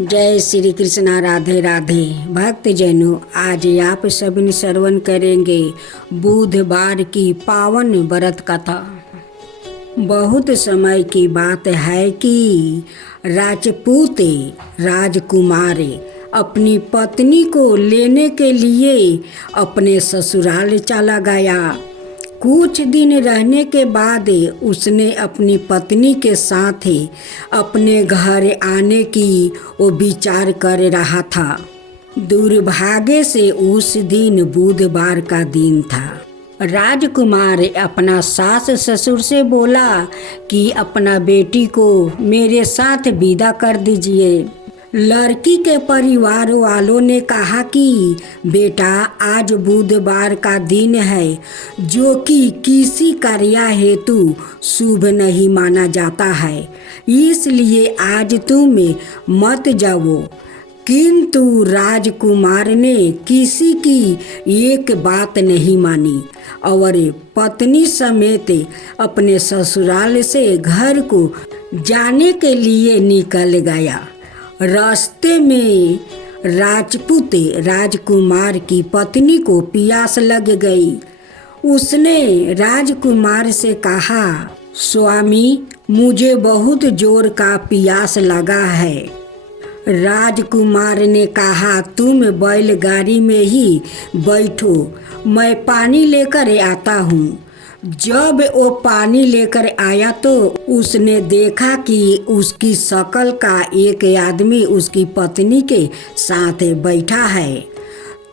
जय श्री कृष्णा। राधे राधे। भक्त जनों, आज आप सभी श्रवण करेंगे बुधवार की पावन व्रत कथा। बहुत समय की बात है कि राजपूत राजकुमार अपनी पत्नी को लेने के लिए अपने ससुराल चला गया। कुछ दिन रहने के बाद उसने अपनी पत्नी के साथ अपने घर आने की वो विचार कर रहा था। दुर्भाग्य से उस दिन बुधवार का दिन था। राजकुमार अपना सास ससुर से बोला कि अपना बेटी को मेरे साथ विदा कर दीजिए। लड़की के परिवार वालों ने कहा कि बेटा, आज बुधवार का दिन है जो कि किसी कार्य हेतु शुभ नहीं माना जाता है, इसलिए आज तुम मत जाओ। किंतु राजकुमार ने किसी की एक बात नहीं मानी और पत्नी समेत अपने ससुराल से घर को जाने के लिए निकल गया। रास्ते में राजपूत राजकुमार की पत्नी को प्यास लग गई। उसने राजकुमार से कहा, स्वामी, मुझे बहुत जोर का प्यास लगा है। राजकुमार ने कहा, तुम बैलगाड़ी में ही बैठो, मैं पानी लेकर आता हूँ। जब वो पानी लेकर आया तो उसने देखा कि उसकी शक्ल का एक आदमी उसकी पत्नी के साथ बैठा है।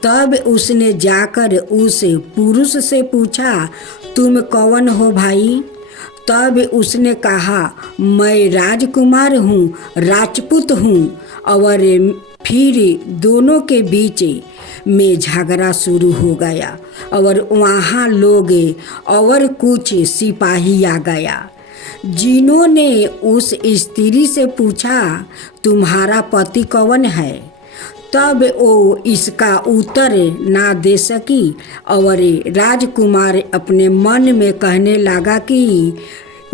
तब उसने जाकर उस पुरुष से पूछा, तुम कौन हो भाई? तब उसने कहा, मैं राजकुमार हूँ, राजपूत हूँ। और फिर दोनों के बीच में झगड़ा शुरू हो गया और वहाँ लोग और कुछ सिपाही आ गया, जिन्होंने उस स्त्री से पूछा, तुम्हारा पति कौन है? तब वो इसका उत्तर ना दे सकी और राजकुमार अपने मन में कहने लगा कि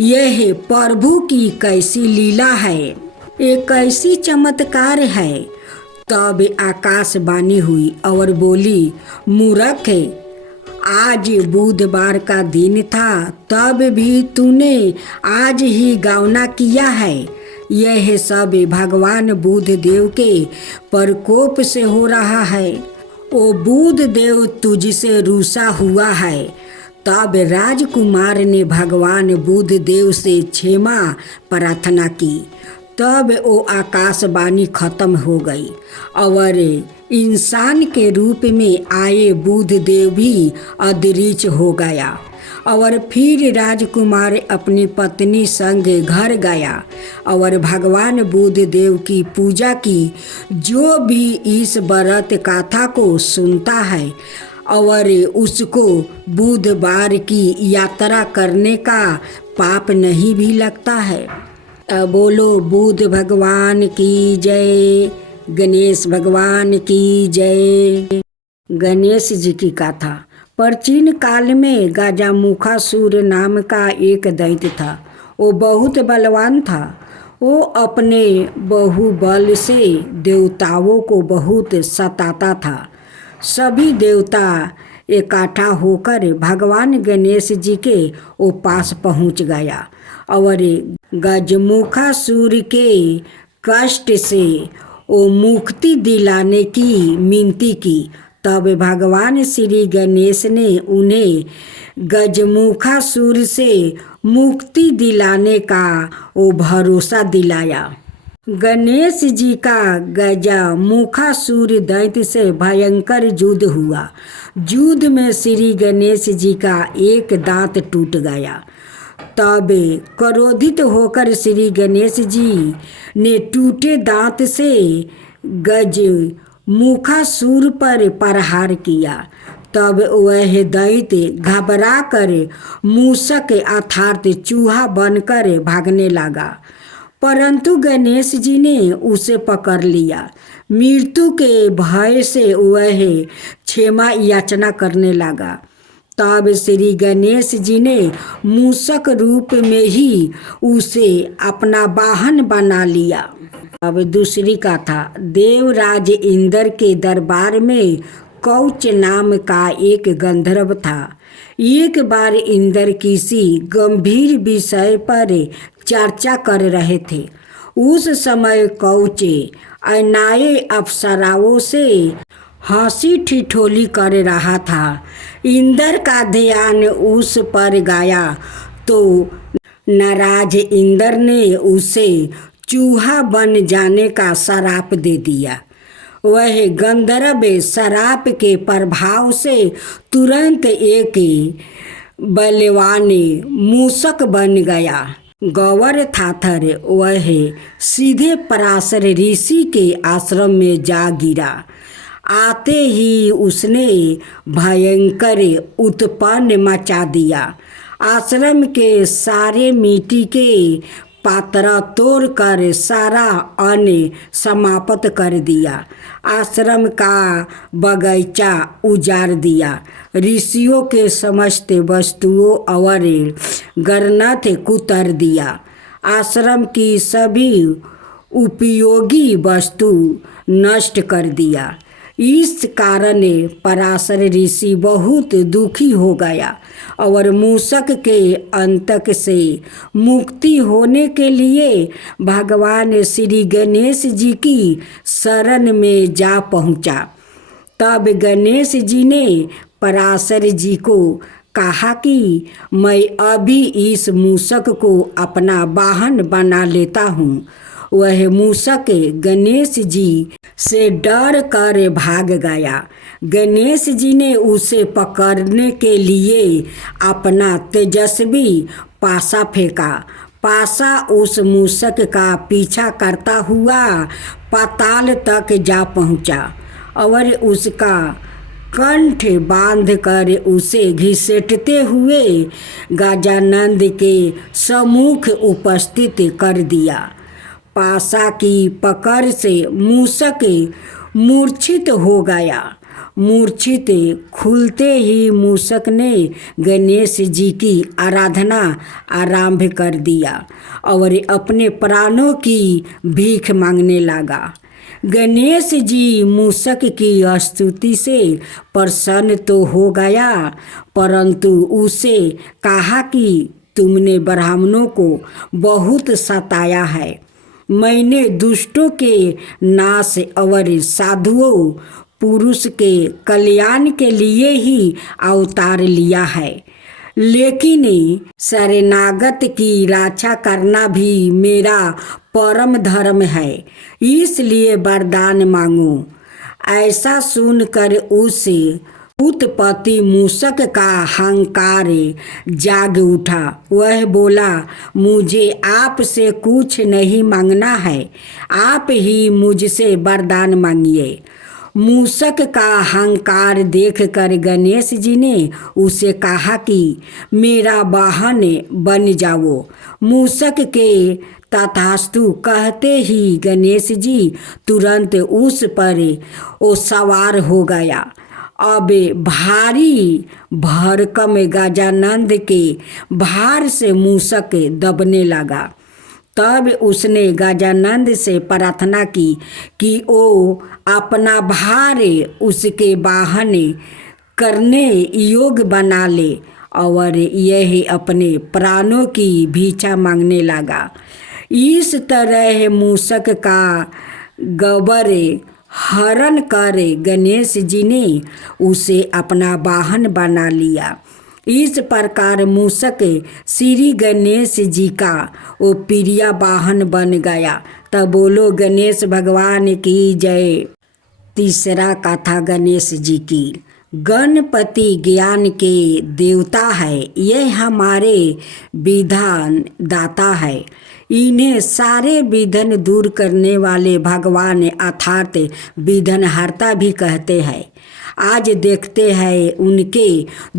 यह प्रभु की कैसी लीला है, एक कैसी चमत्कार है। तब आकाशवाणी हुई और बोली, मूर्ख, आज बुधवार का दिन था, तब भी तूने आज ही गावना किया है। यह सब भगवान बुध देव के प्रकोप से हो रहा है। ओ बुध देव तुझसे रूसा हुआ है। तब राजकुमार ने भगवान बुध देव से क्षमा प्रार्थना की। तब वो आकाशवाणी खत्म हो गई और इंसान के रूप में आए बुध देव भी अदृश्य हो गया। और फिर राजकुमार अपनी पत्नी संग घर गया और भगवान बुध देव की पूजा की। जो भी इस व्रत कथा को सुनता है और उसको बुधवार की यात्रा करने का पाप नहीं भी लगता है। बोलो बुध भगवान की जय, गणेश भगवान की जय। गणेश जी की कथा। प्राचीन काल में गजमुखासुर नाम का एक दैत्य था। वो बहुत बलवान था। वो अपने बाहुबल से देवताओं को बहुत सताता था। सभी देवता इकट्ठा होकर भगवान गणेश जी के वो पास पहुंच गया और गजमुखासुर के कष्ट से वो मुक्ति दिलाने की मिनती की। तब भगवान श्री गणेश ने उन्हें गजमुखासुर से मुक्ति दिलाने का वो भरोसा दिलाया। गणेश जी का गजमुखासुर दैत्य से भयंकर युद्ध हुआ। युद्ध में श्री गणेश जी का एक दांत टूट गया। तब क्रोधित होकर श्री गणेश जी ने टूटे दांत से गजमुखासुर पर प्रहार किया। तब वह दैत्य घबरा कर मूषक अर्थात चूहा बनकर भागने लगा, परंतु गणेश जी ने उसे पकड़ लिया। मृत्यु के भय से वह क्षमा याचना करने लगा। तब श्री गणेश जी ने मूषक रूप में ही उसे अपना वाहन बना लिया। अब दूसरी कथा। देवराज इंद्र के दरबार में कौच नाम का एक गंधर्व था। एक बार इंद्र किसी गंभीर विषय पर चर्चा कर रहे थे। उस समय कौच अन्याय अप्सराओं से हंसी ठिठोली कर रहा था। इंद्र का ध्यान उस पर गया तो नाराज इंद्र ने उसे चूहा बन जाने का श्राप दे दिया। वह गंधर्व श्राप के प्रभाव से तुरंत एक बलवान मूषक बन गया। गौर थाथर वह सीधे पराशर ऋषि के आश्रम में जा गिरा। आते ही उसने भयंकर उत्पन्न मचा दिया। आश्रम के सारे मिट्टी के पात्र तोड़कर सारा अन्न समाप्त कर दिया। आश्रम का बगीचा उजाड़ दिया। ऋषियों के समस्त वस्तुओं और ग्रंथ कुतर दिया। आश्रम की सभी उपयोगी वस्तु नष्ट कर दिया। इस कारण पराशर ऋषि बहुत दुखी हो गया और मूषक के अंतक से मुक्ति होने के लिए भगवान श्री गणेश जी की शरण में जा पहुंचा। तब गणेश जी ने पराशर जी को कहा कि मैं अभी इस मूषक को अपना वाहन बना लेता हूँ। वह मूषक गणेश जी से डर कर भाग गया। गणेश जी ने उसे पकड़ने के लिए अपना तेजस्वी पासा फेंका। पासा उस मूषक का पीछा करता हुआ पाताल तक जा पहुंचा और उसका कंठ बांधकर उसे घसीटते हुए गजानंद के सम्मुख उपस्थित कर दिया। पासा की पकड़ से मूषक मूर्छित हो गया। मूर्छित खुलते ही मूषक ने गणेश जी की आराधना आरंभ कर दिया और अपने प्राणों की भीख मांगने लगा। गणेश जी मूषक की स्तुति से प्रसन्न तो हो गया, परंतु उसे कहा कि तुमने ब्राह्मणों को बहुत सताया है। मैंने दुष्टों के नाश और साधुओं पुरुष के कल्याण के लिए ही अवतार लिया है, लेकिन शरणागत की रक्षा करना भी मेरा परम धर्म है, इसलिए वरदान मांगो। ऐसा सुनकर उस उत्पत्ति मूषक का अहंकार जाग उठा। वह बोला, मुझे आपसे कुछ नहीं मांगना है, आप ही मुझसे वरदान मांगिए। मूषक का अहंकार देखकर गणेश जी ने उसे कहा कि मेरा वाहन बन जाओ। मूषक के तथास्तु कहते ही गणेश जी तुरंत उस पर सवार हो गया। अब भारी भरकम गजानंद के भार से मूषक दबने लगा। तब उसने गजानंद से प्रार्थना की कि वो अपना भार उसके वाहन करने योग्य बना ले और यह अपने प्राणों की भिक्षा मांगने लगा। इस तरह मूषक का गबर हरण कर गणेश जी ने उसे अपना वाहन बना लिया। इस प्रकार मूषक श्री गणेश जी का वो प्रिय वाहन बन गया। तब बोलो गणेश भगवान की जय। तीसरा कथा गणेश जी की। गणपति ज्ञान के देवता है, यह हमारे विधान दाता है। इन्हें सारे विघ्न दूर करने वाले भगवान अर्थात विघ्नहर्ता भी कहते हैं। आज देखते हैं उनके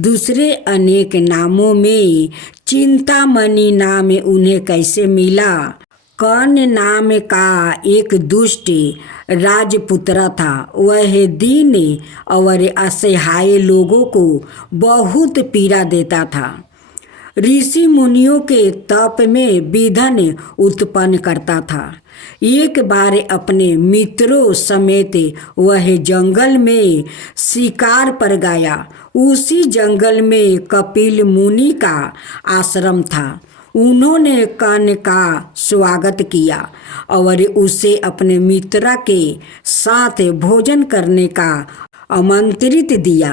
दूसरे अनेक नामों में चिंतामणि नाम उन्हें कैसे मिला। कर्ण नाम का एक दुष्ट राजपुत्र था। वह दीन और असहाय लोगों को बहुत पीड़ा देता था। ऋषि मुनियों के तप में विघ्न उत्पन्न करता था। एक बार अपने मित्रों समेत वह जंगल में शिकार पर गया। उसी जंगल में कपिल मुनि का आश्रम था। उन्होंने कर्ण का स्वागत किया और उसे अपने मित्र के साथ भोजन करने का आमंत्रित दिया।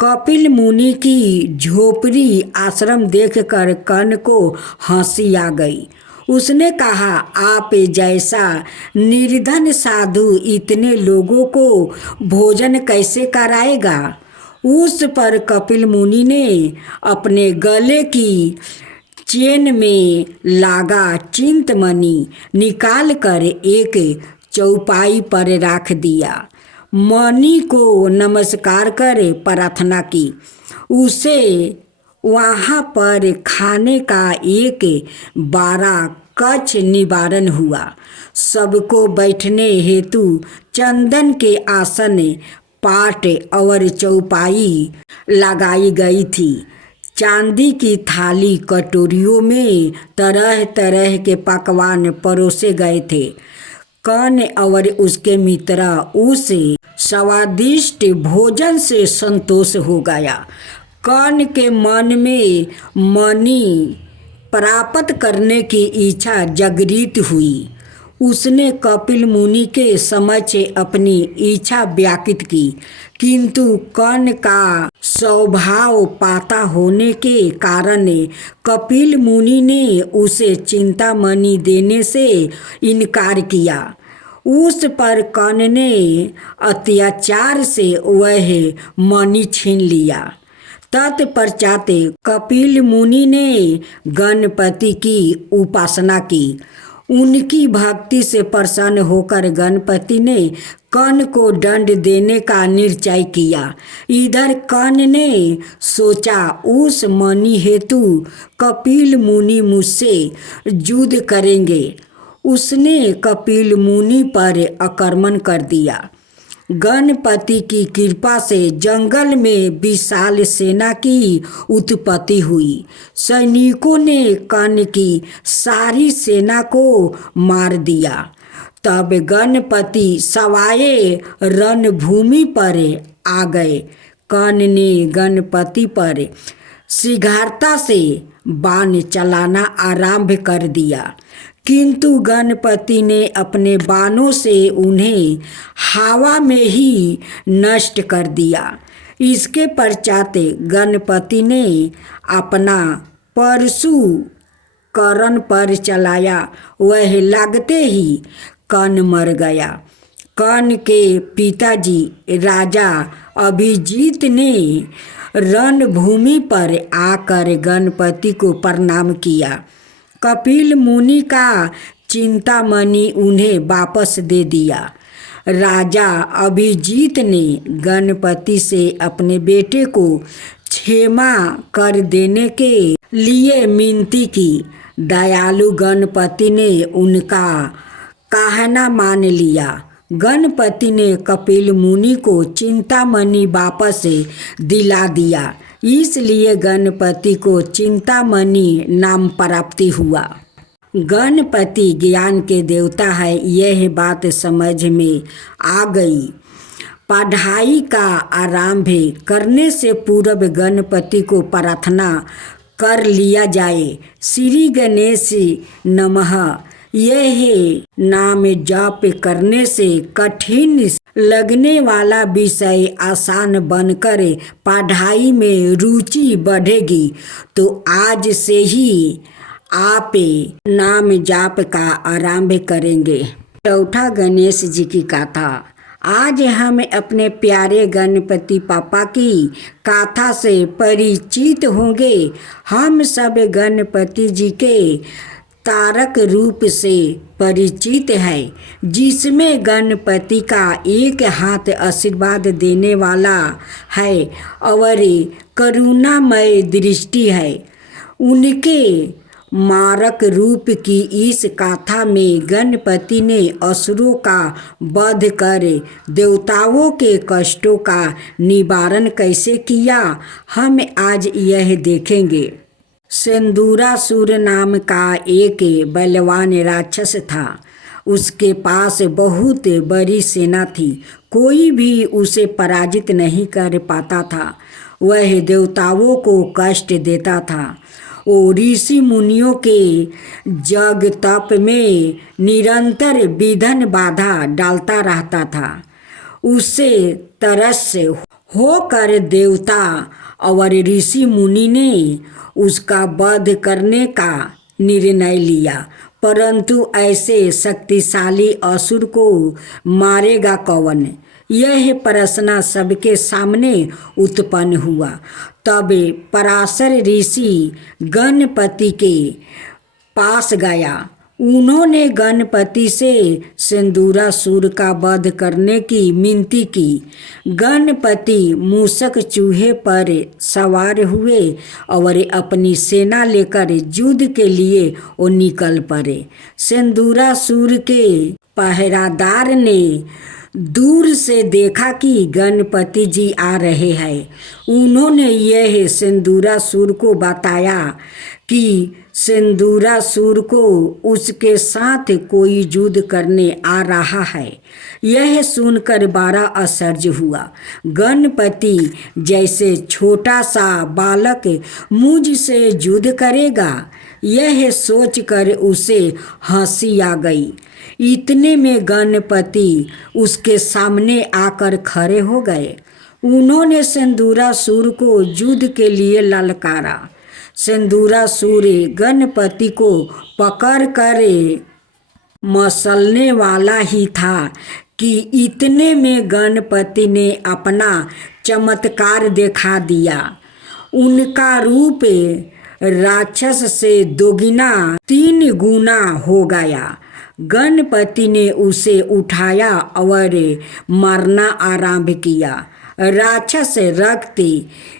कपिल मुनि की झोपड़ी आश्रम देखकर कर्ण को हंसी आ गई। उसने कहा, आप जैसा निर्धन साधु इतने लोगों को भोजन कैसे कराएगा। उस पर कपिल मुनि ने अपने गले की चेन में लागा चिंतमणि निकाल कर एक चौपाई पर रख दिया। मणि को नमस्कार कर प्रार्थना की। उसे वहाँ पर खाने का एक बारा कच्छ निवारण हुआ। सबको बैठने हेतु चंदन के आसन, पाट और चौपाई लगाई गई थी। चांदी की थाली कटोरियों में तरह तरह के पकवान परोसे गए थे। कर्ण और उसके मित्र उस स्वादिष्ट भोजन से संतोष हो गया। कर्ण के मन में मणि प्राप्त करने की इच्छा जागृत हुई। उसने कपिल मुनि के समक्ष अपनी इच्छा व्यक्त की, किंतु कर्ण का स्वभाव पाता होने के कारण कपिल मुनि ने उसे चिंतामणि देने से इनकार किया। उस पर कर्ण ने अत्याचार से वह मणि छीन लिया। तत्पश्चात कपिल मुनि ने गणपति की उपासना की। उनकी भक्ति से प्रसन्न होकर गणपति ने कर्ण को दंड देने का निश्चय किया। इधर कर्ण ने सोचा, उस मणि हेतु कपिल मुनि मुझसे युद्ध करेंगे। उसने कपिल मुनि पर आक्रमण कर दिया। गणपति की कृपा से जंगल में विशाल सेना की उत्पत्ति हुई। सैनिकों ने कर्ण की सारी सेना को मार दिया। तब गणपति सवाए रणभूमि पर आ गए। कर्ण ने गणपति पर शीघ्रता से बाण चलाना आरंभ कर दिया, किंतु गणपति ने अपने बाणों से उन्हें हवा में ही नष्ट कर दिया। इसके पश्चात गणपति ने अपना परशु कर्ण पर चलाया। वह लगते ही कर्ण मर गया। कर्ण के पिताजी राजा अभिजीत ने रणभूमि पर आकर गणपति को प्रणाम किया। कपिल मुनि का चिंतामणि उन्हें वापस दे दिया। राजा अभिजीत ने गणपति से अपने बेटे को क्षमा कर देने के लिए विनती की। दयालु गणपति ने उनका कहना मान लिया। गणपति ने कपिल मुनि को चिंतामणि वापस दिला दिया। इसलिए गणपति को चिंतामणि नाम प्राप्ति हुआ। गणपति ज्ञान के देवता है, यह बात समझ में आ गई। पढ़ाई का आरंभ करने से पूर्व गणपति को प्रार्थना कर लिया जाए। श्री गणेश नमः यह नाम जप करने से कठिन लगने वाला विषय आसान बनकर पढ़ाई में रुचि बढ़ेगी। तो आज से ही आप नाम जाप का आरंभ करेंगे। चौथा गणेश जी की कथा। आज हम अपने प्यारे गणपति पापा की कथा से परिचित होंगे। हम सब गणपति जी के तारक रूप से परिचित है, जिसमें गणपति का एक हाथ आशीर्वाद देने वाला है और करुणामय दृष्टि है। उनके मारक रूप की इस गाथा में गणपति ने असुरों का वध कर देवताओं के कष्टों का निवारण कैसे किया, हम आज यह देखेंगे। सिंदूरासुर नाम का एक बलवान राक्षस था। उसके पास बहुत बड़ी सेना थी। कोई भी उसे पराजित नहीं कर पाता था। वह देवताओं को कष्ट देता था। वो ऋषि मुनियों के जग तप में निरंतर विघ्न बाधा डालता रहता था। उससे तरस होकर देवता और ऋषि मुनि ने उसका वध करने का निर्णय लिया। परंतु ऐसे शक्तिशाली असुर को मारेगा कौन, यह प्रश्न सबके सामने उत्पन्न हुआ। तब पराशर ऋषि गणपति के पास गया। उन्होंने गणपति से सिंदूरासुर का वध करने की विनती की। गणपति मूषक चूहे पर सवार हुए और अपनी सेना लेकर युद्ध के लिए वो निकल पड़े। सिंदूरासुर के पहरादार ने दूर से देखा कि गणपति जी आ रहे हैं। उन्होंने यह सिंदूरासुर को बताया कि सिंदूरासुर को उसके साथ कोई युद्ध करने आ रहा है। यह सुनकर बड़ा आश्चर्य हुआ। गणपति जैसे छोटा सा बालक मुझसे युद्ध करेगा, यह सोचकर उसे हंसी आ गई। इतने में गणपति उसके सामने आकर खड़े हो गए। उन्होंने सिंदूरासुर को युद्ध के लिए ललकारा। सिंदूरासुर गणपति को पकड़ कर मसलने वाला ही था कि इतने में गणपति ने अपना चमत्कार दिखा दिया। उनका रूप राक्षस से दोगुना 3 गुना हो गया। गणपति ने उसे उठाया और मारना आरंभ किया। राक्षस रक्त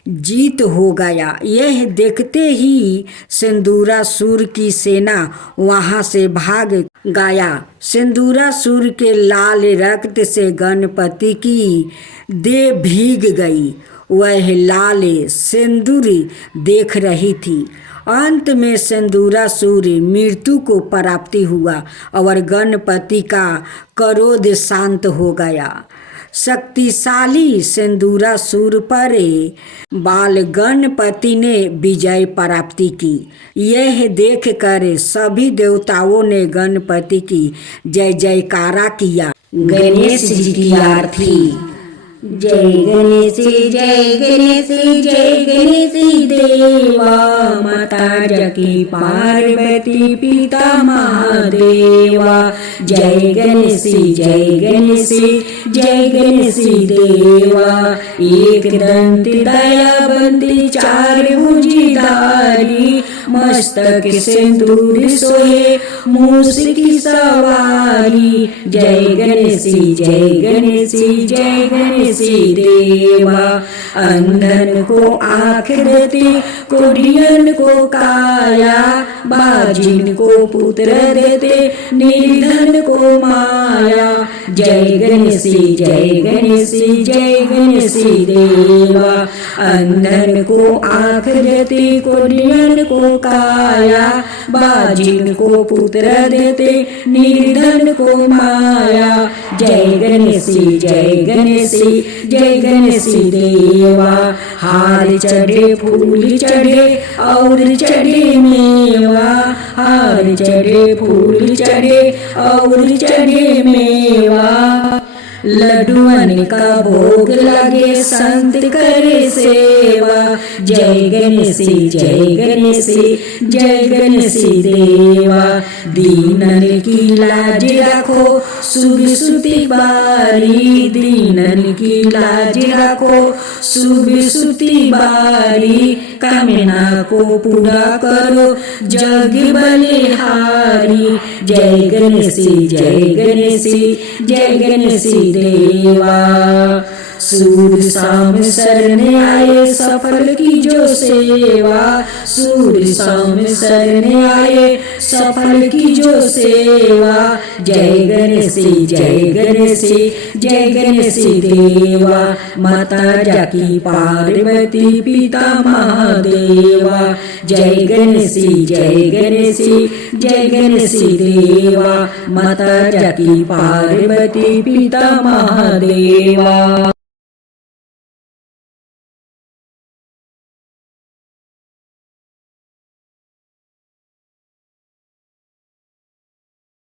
जीत हो गया। यह देखते ही सिंदूरासुर की सेना वहां से भाग गया। सिंदूरासुर के लाल रक्त से गणपति की देह भीग गई। वह लाल सिंदूर देख रही थी। अंत में सिंदूरासुर मृत्यु को प्राप्ति हुआ और गणपति का क्रोध शांत हो गया। शक्तिशाली सिंदूरासुर पर बाल गणपति ने विजय प्राप्ति की। यह देखकर सभी देवताओं ने गणपति की जय जयकारा किया। गणेश जी की आरती। जय गणेश जय गणेश जय गणेश देवा, माता जकी पार्वती पिता महादेवा। जय गणेश जय गणेश जय गणेश देवा, एक दंत दयाबंदी 4 भुजधारी, मस्तक सिंदूर सोहे मूस की सवारी। जय गणेश जय गणेश जय गणेश देवा, अंधन को आँख देते, कोढ़ियन को काया, बाजिन को पुत्र देते, निर्धन को माया। जय गणेश जय गणेश जय गणेश देवा, अंधन को आँख देते, कोढ़ियन को काया, बाजिन को पुत्र देते, निर्धन को माया। जय गणेश जय गणेश जय गणेश देवा, हार चढ़े फूल चढ़े और चढ़े मेवा, हार चढ़े फूल चढ़े और चढ़े मेवा। लड्डुअन का भोग लगे संत करे सेवा। जय गणेश जय गणेश जय गणेश देवा, दीनन की लाज रखो शुभ सुति बारी, दीनन की लाज रखो शुभ सुति बारी, कामना को पूरा करो जग बलिहारी। जय गणेश जय गणेश जय गणेश देवा, सूर्य शाम शरण आए सफल की जो सेवा, सूर्य शाम शरण आए सफल की जो सेवा। जय गणेश जय गणेश जय गणेश देवा, माता जाकी पार्वती पिता महादेवा। जय गणेश जय गणेश जय गणेश देवा, माता जाकी पार्वती पिता महादेवा।